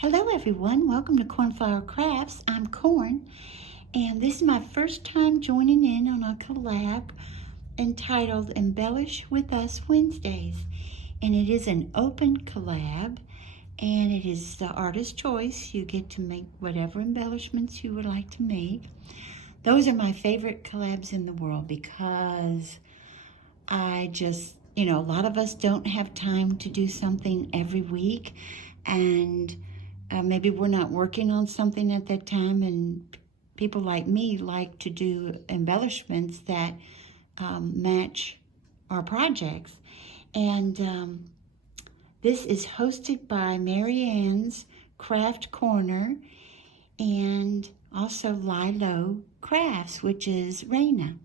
Hello everyone, welcome to Cornflower Crafts. I'm Corn, and this is my first time joining in on a collab entitled Embellish with Us Wednesdays. And it is an open collab, and it is the artist's choice. You get to make whatever embellishments you would like to make. Those are my favorite collabs in the world because I just, a lot of us don't have time to do something every week, and maybe we're not working on something at that time, and people like me like to do embellishments that match our projects. And this is hosted by Marianns Craft Corner and also Lylo Crafts, which is Rana.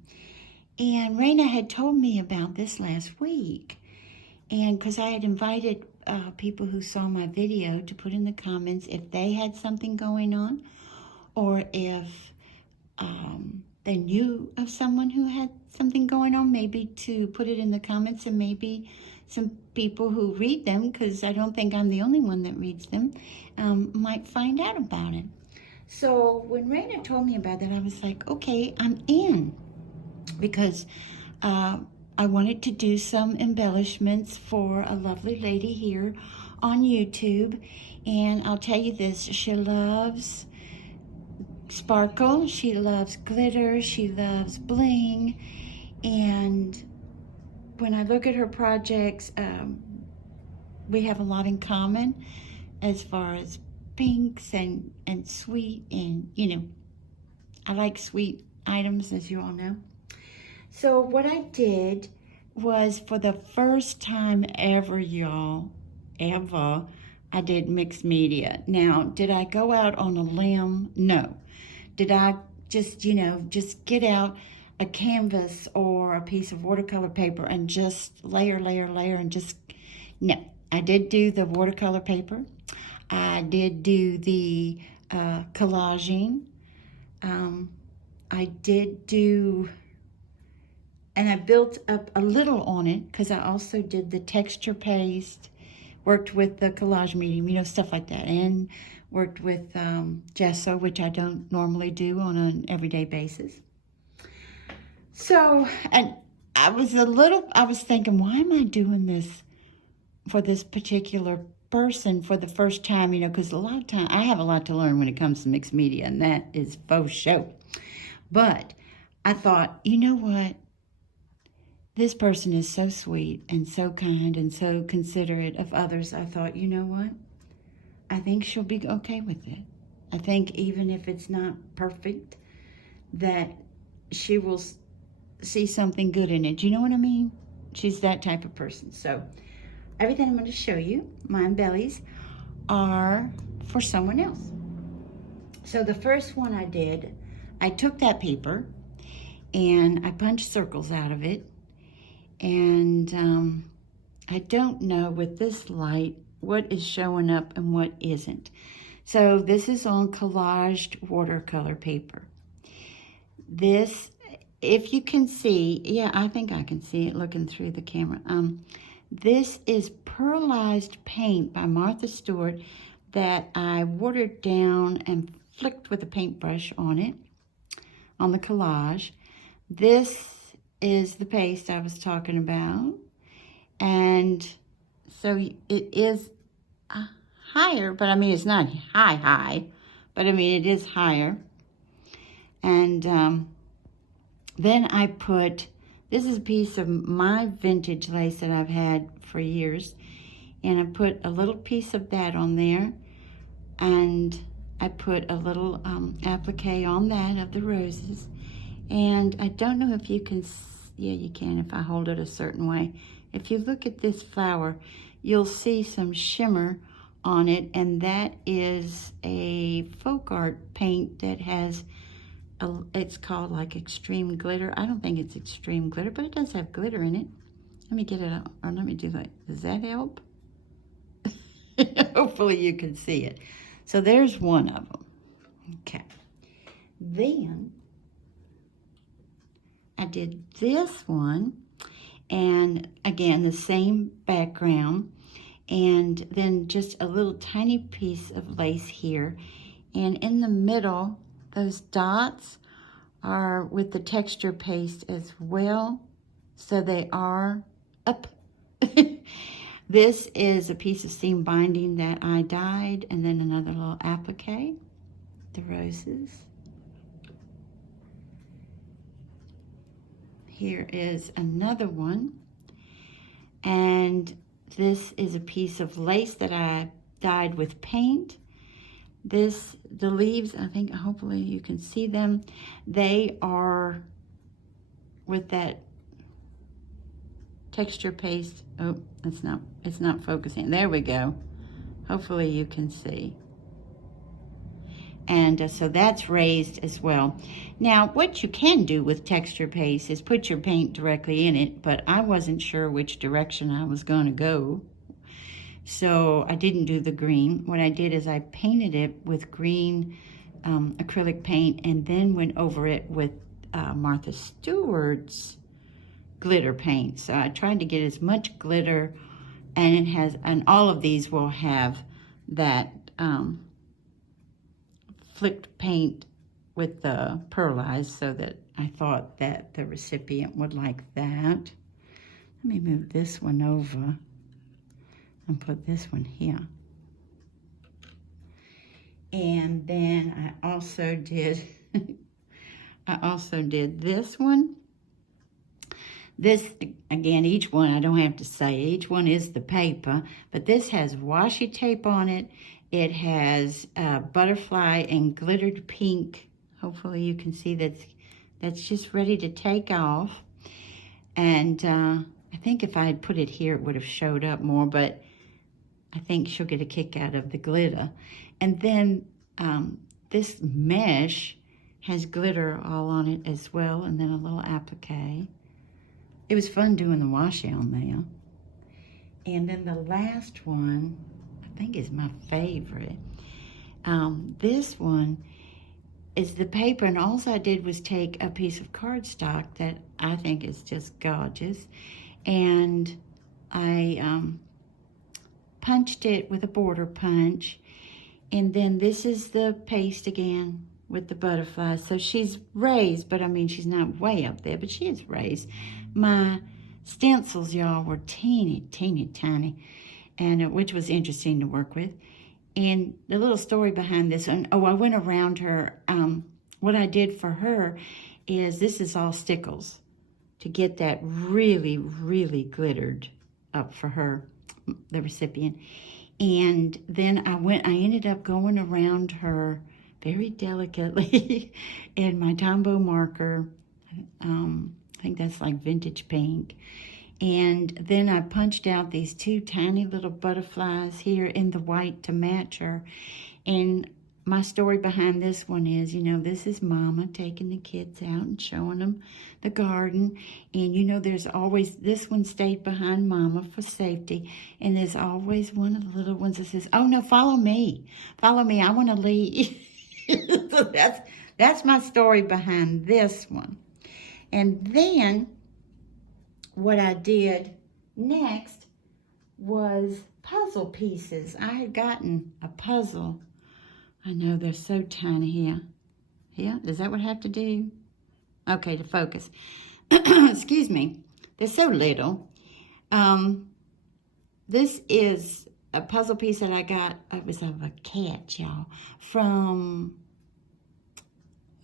And Rana had told me about this last week, and because I had invited people who saw my video to put in the comments if they had something going on, or if they knew of someone who had something going on, maybe to put it in the comments, and maybe some people who read them, because I don't think I'm the only one that reads them, might find out about it. So when Rana told me about that, I was like, okay, I'm in, because I wanted to do some embellishments for a lovely lady here on YouTube. And I'll tell you this, she loves sparkle, she loves glitter, she loves bling. And when I look at her projects, we have a lot in common as far as pinks and sweet, and I like sweet items, as you all know. So what I did was, for the first time ever, y'all, I did mixed media. Now, did I go out on a limb? No. Did I just get out a canvas or a piece of watercolor paper and just layer, and just, no. I did do the watercolor paper. I did do the collaging. I did do... And I built up a little on it because I also did the texture paste, worked with the collage medium, stuff like that, and worked with gesso, which I don't normally do on an everyday basis. So, and I was thinking, why am I doing this for this particular person for the first time, because a lot of time, I have a lot to learn when it comes to mixed media, and that is faux show. But I thought, you know what? This person is so sweet and so kind and so considerate of others. I thought, you know what? I think she'll be okay with it. I think even if it's not perfect, that she will see something good in it. Do you know what I mean? She's that type of person. So everything I'm going to show you, my embellies, are for someone else. So the first one I did, I took that paper and I punched circles out of it. And I don't know with this light what is showing up and what isn't. So this is on collaged watercolor paper. This, if you can see, yeah, I think I can see it looking through the camera. This is pearlized paint by Martha Stewart that I watered down and flicked with a paintbrush on it, on the collage. This is the paste I was talking about, and so it is higher, but I mean it's not high, but I mean it is higher. And then I put, this is a piece of my vintage lace that I've had for years, and I put a little piece of that on there, and I put a little applique on that of the roses. And I don't know if you can, yeah, you can if I hold it a certain way. If you look at this flower, you'll see some shimmer on it, and that is a folk art paint that has, it's called like extreme glitter. I don't think it's extreme glitter, but it does have glitter in it. Let me get it out, or let me do that. Does that help? Hopefully you can see it. So there's one of them. Okay. Then I did this one, and again, the same background, and then just a little tiny piece of lace here. And in the middle, those dots are with the texture paste as well, so they are up. This is a piece of seam binding that I dyed, and then another little applique, the roses. Here is another one, and this is a piece of lace that I dyed with paint. The leaves, I think, hopefully you can see them. They are with that texture paste. Oh, it's not focusing. There we go. Hopefully you can see. And so that's raised as well. Now, what you can do with texture paste is put your paint directly in it, but I wasn't sure which direction I was going to go. So I didn't do the green. What I did is I painted it with green acrylic paint, and then went over it with Martha Stewart's glitter paint. So I tried to get as much glitter, and all of these will have that flipped paint with the pearlized, so that I thought that the recipient would like that. Let me move this one over and put this one here. And then I also did this one. This, again, each one, I don't have to say, each one is the paper, but this has washi tape on it. It has butterfly and glittered pink. Hopefully you can see that's just ready to take off. And I think if I had put it here, it would have showed up more, but I think she'll get a kick out of the glitter. And then this mesh has glitter all on it as well, and then a little applique. It was fun doing the washi on there. And then the last one, I think, is my favorite. This one is the paper, and all I did was take a piece of cardstock that I think is just gorgeous, and I punched it with a border punch. And then this is the paste again with the butterflies. So she's raised, but I mean, she's not way up there, but she is raised. My stencils, y'all, were teeny, teeny, tiny, and which was interesting to work with. And the little story behind this one, I went around her. What I did for her is, this is all stickles to get that really, really glittered up for her, the recipient. And then I ended up going around her very delicately in my Tombow marker. I think that's like vintage pink. And then I punched out these two tiny little butterflies here in the white to match her. And my story behind this one is, this is Mama taking the kids out and showing them the garden. And, there's always, this one stayed behind Mama for safety. And there's always one of the little ones that says, oh, no, follow me. Follow me. I want to leave. So that's my story behind this one. And then what I did next was puzzle pieces. I had gotten a puzzle. I know they're so tiny here. Yeah, is that what I have to do? Okay, to focus. Excuse me. They're so little. This is a puzzle piece that I got. It was of a cat, y'all, from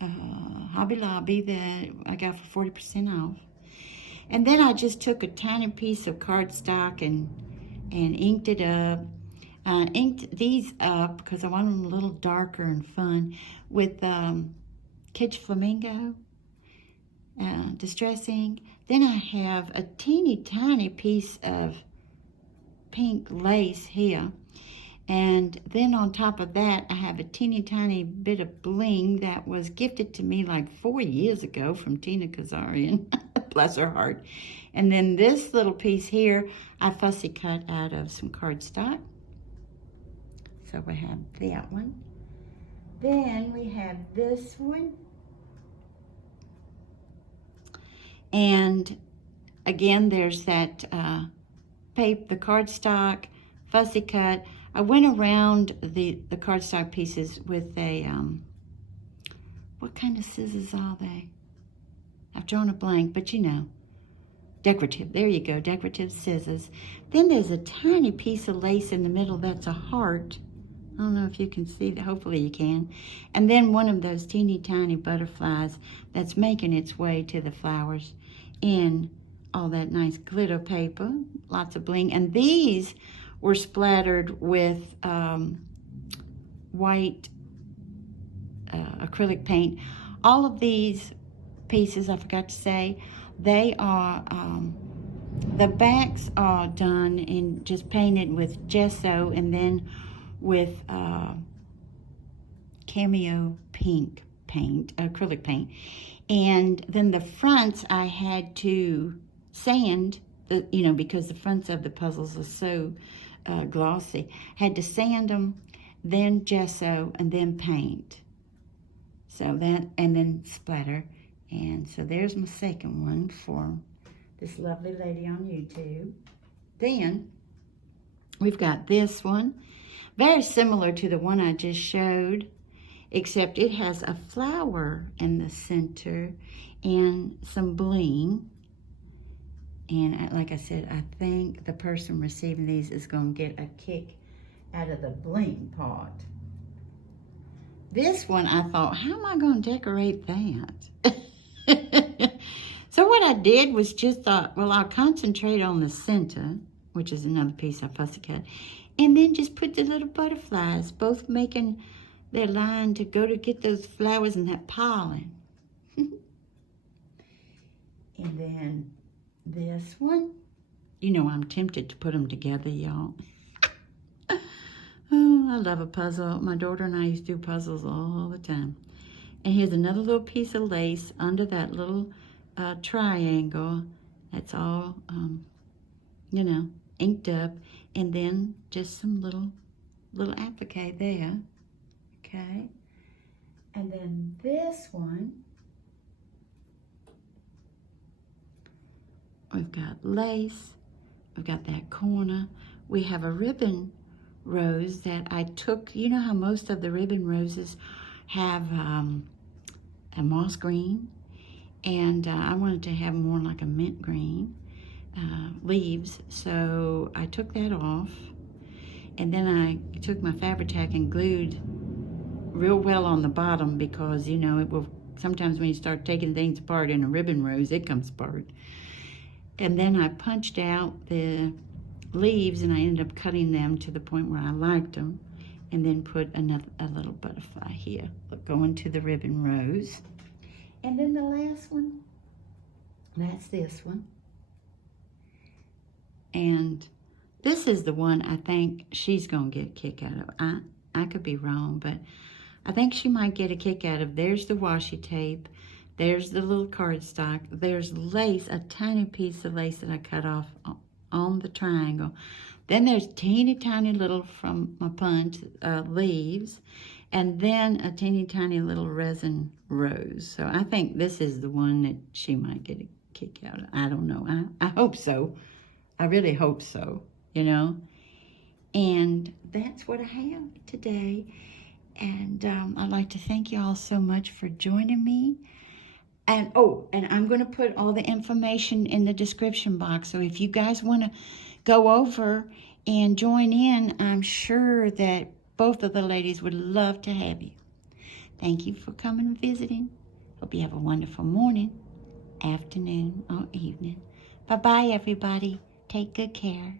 Hobby Lobby that I got for 40% off. And then I just took a tiny piece of cardstock and inked it up. Inked these up because I wanted them a little darker and fun with Kitsch Flamingo Distress ink. Then I have a teeny tiny piece of pink lace here. And then on top of that, I have a teeny tiny bit of bling that was gifted to me like 4 years ago from Tina Kazarian. Bless her heart. And then this little piece here, I fussy cut out of some cardstock. So we have that one. Then we have this one. And again, there's that the cardstock fussy cut. I went around the cardstock pieces with a, what kind of scissors are they? I've drawn a blank, but you know, decorative. There you go, decorative scissors. Then there's a tiny piece of lace in the middle that's a heart. I don't know if you can see that. Hopefully you can. And then one of those teeny tiny butterflies that's making its way to the flowers in all that nice glitter paper. Lots of bling. And these were splattered with white acrylic paint. All of these pieces, I forgot to say, they are, the backs are done and just painted with gesso and then with cameo pink paint, acrylic paint. And then the fronts I had to sand, you know, because the fronts of the puzzles are so glossy. Had to sand them, then gesso, and then paint. So that, and then splatter. And so there's my second one for this lovely lady on YouTube. Then we've got this one. Very similar to the one I just showed, except it has a flower in the center and some bling. And like I said, I think the person receiving these is going to get a kick out of the bling part. This one, I thought, how am I going to decorate that? So what I did was just thought, well, I'll concentrate on the center, which is another piece I fussy cut, and then just put the little butterflies, both making their line to go to get those flowers and that pollen. And then this one, you know, I'm tempted to put them together, y'all. Oh, I love a puzzle. My daughter and I used to do puzzles all the time. And here's another little piece of lace under that little triangle. That's all, you know, inked up. And then just some little applique there. Okay. And then this one, we've got lace. We've got that corner. We have a ribbon rose that I took. You know how most of the ribbon roses have a moss green, and I wanted to have more like a mint green leaves, so I took that off, and then I took my Fabri-Tac and glued real well on the bottom, because you know it will sometimes when you start taking things apart in a ribbon rose, it comes apart. And then I punched out the leaves, and I ended up cutting them to the point where I liked them, and then put a little butterfly here going to the ribbon rose. And then the last one, that's this one. And this is the one I think she's gonna get a kick out of. I could be wrong, but I think she might get a kick out of. There's the washi tape, there's the little cardstock, there's lace, a tiny piece of lace that I cut off on the triangle. Then there's teeny tiny little, from my punch, leaves, and then a teeny tiny little resin rose. So I think this is the one that she might get a kick out of. I don't know. I hope so. I really hope so, you know. And that's what I have today. And I'd like to thank you all so much for joining me. And oh, and I'm going to put all the information in the description box. So if you guys want to go over and join in, I'm sure that both of the ladies would love to have you. Thank you for coming and visiting. Hope you have a wonderful morning, afternoon, or evening. Bye-bye, everybody. Take good care.